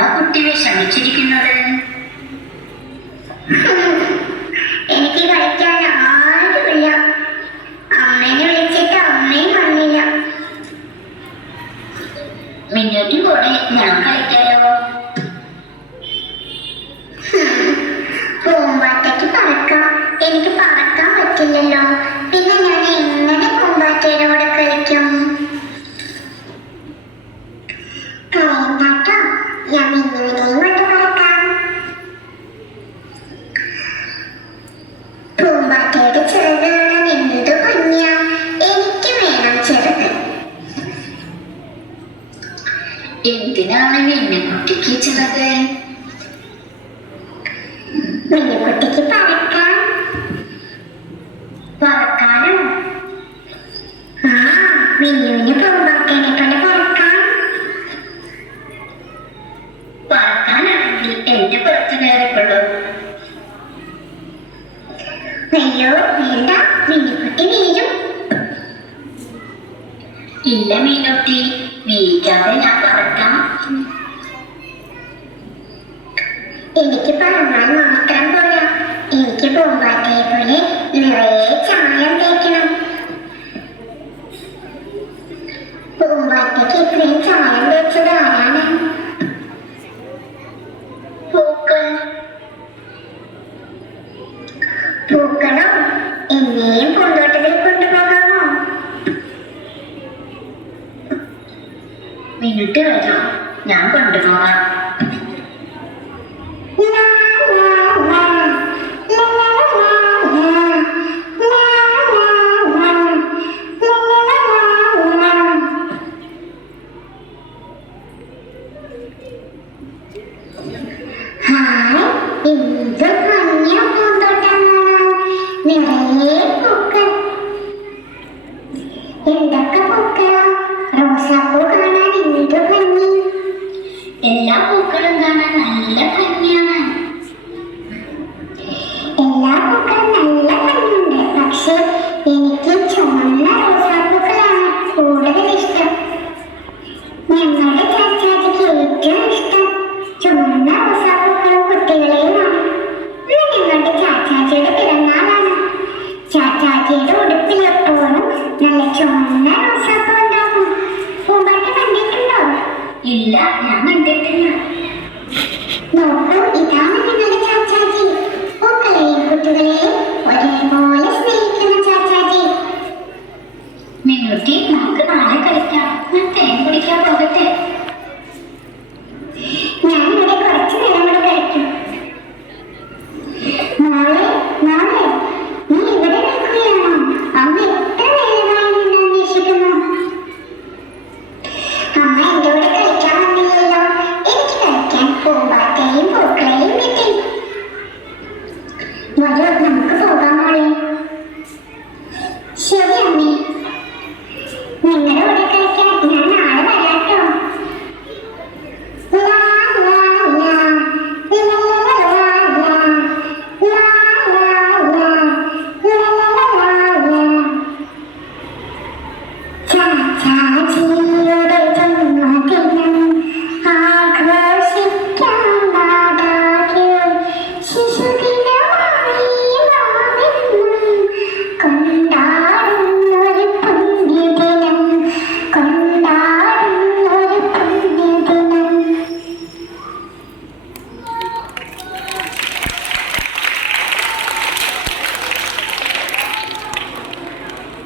എന്താ കുട്ടി വിഷമിച്ചിരിക്കുന്നത്? എനിക്ക് കളിക്കാൻ ആരുമില്ല. അമ്മേനെ വിളിച്ചിട്ട് അമ്മയും വന്നില്ല. മിന്നുട്ടി കൂടെ ഞാൻ കളിക്കാലോ. പൂമ്പാറ്റയ്ക്ക് പറക്കാം. എനിക്ക് പറക്കാൻ പറ്റില്ലല്ലോ. പിന്നെ ഞാൻ എങ്ങനെ പൂമ്പാറ്റയുടെ കൂടെ കളിക്കും? കളയണ്ടാട്ടോ, ഞാൻ മിന്നുവിനെയും കൊണ്ട് പറക്കാം. പൂമ്പാറ്റയുടെ ചിറക് കാണാൻ എന്തു ഭംഗിയാ. എനിക്ക് വേണം ചിറക്. എന്തിനാണ് മിന്നുകുട്ടിക്ക് ചിറക്? മിന്നുകുട്ടിക്ക് പറക്കാൻ. പറക്കാനോ? ആ, മിന്നുവിന് പൂമ്പാറ്റേനെ പോലെ പറക്കാൻ. പറക്കാനാണെങ്കിൽ എന്റെ പുറത്ത് കയറിക്കൊള്ളൂ. അയ്യോ വേണ്ട, മിന്നുകുട്ടി വീഴും. ഇല്ല മീനുട്ടി, വീഴാതെ ഞാൻ പറക്കാം. എനിക്ക് പറന്നാൽ മാത്രം പോരാ. എനിക്ക് പൂമ്പാറ്റയെ പോലെ നിറയെ ചായം തേക്കണം. പൂമ്പാറ്റയ്ക്ക് ഇത്രയും ചായം തേച്ചത് ആരാണ്? പൂക്കൾ. പൂക്കളോ? എന്നെയും പൂന്തോട്ടത്തിൽ കൊണ്ടുപോകാമോ? മിനുട്ടി വരൂ, ഞാൻ കൊണ്ടുപോകാം. ലാ, ലാ, ലാ. ലാ, ലാ, ലാ, ലാ. ലാ, ലാ, ലാ. ലാ, ലാ, ലാ. ഹായ്, എന്ത് ഭംഗിയാ പൂന്തോട്ടം കാണാൻ. നിറയെ പൂക്കൾ. എന്തൊക്കെ പൂക്കളാ. റോസാപ്പൂ കാണാൻ എന്ത് ഭംഗി. എല്ലാ പൂക്കളും കാണാൻ നല്ല ഭംഗിയാണ്. എല്ലാ പൂക്കളും നല്ല ഭംഗിയുണ്ട്. പക്ഷേ എനിക്ക് ചുവന്ന റോസാപ്പൂക്കളാണ് കൂടുതൽ ഇഷ്ടം. ഞങ്ങളുടെ ചാച്ചാജിക്ക് ഏറ്റവും ഇഷ്ടം ചുവന്ന റോസാപ്പൂക്കളും കുട്ടികളെയുമാണ്. ഇന്ന് ഞങ്ങളുടെ ചാച്ചാജിയുടെ പിറന്നാളാണ്. ചാച്ചാജിയുടെ ഉടുപ്പിൽ എപ്പോഴും നല്ല ചുവന്ന റോസാപ്പൂ ഉണ്ടാകും. പൂമ്പാറ്റ കണ്ടിട്ടുണ്ടോ? ഇല്ല, ഞാൻ കണ്ടിട്ടില്ല. നോക്കൂ, ഇതാണ് നിങ്ങളുടെ ചാച്ചാജി. പൂക്കളെയും കുട്ടികളെയും ഒരേപോലെ സ്നേഹിക്കുന്ന ചാച്ചാജി. മിനുട്ടി, നമുക്ക് നാളെ കളിക്കാം. ഞാൻ തേൻ കുടിക്കാൻ പോകട്ടെ. ഞാനിവിടെ കുറച്ചു നേരം കൂടെ കളിക്കും. മോളെ, മോളെ, നീ ഇവിടെ നിൽക്കുകയാണോ? അമ്മ എത്ര നേരമായി നിന്നെ അന്വേഷിക്കുന്നു. അമ്മ എന്റെ കൂടെ കളിക്കാൻ വന്നില്ലല്ലോ. എനിക്ക് കളിക്കാൻ പൂമ്പാറ്റയും പൂക്കളെയും കിട്ടി. വരൂ, നമുക്ക് പോകാം മോളെ. ശരി അമ്മേ, നിങ്ങളുടെ കൂടെ കളിക്കാൻ ഞാൻ നാളെ വരാട്ടോ. ലാ, ലാ, ലാ. ലാ, ലാ, ലാ, ലാ. ലാ, ലാ, ലാ. ലാ, ലാ, ലാ, ലാ. ചാച്ചാജി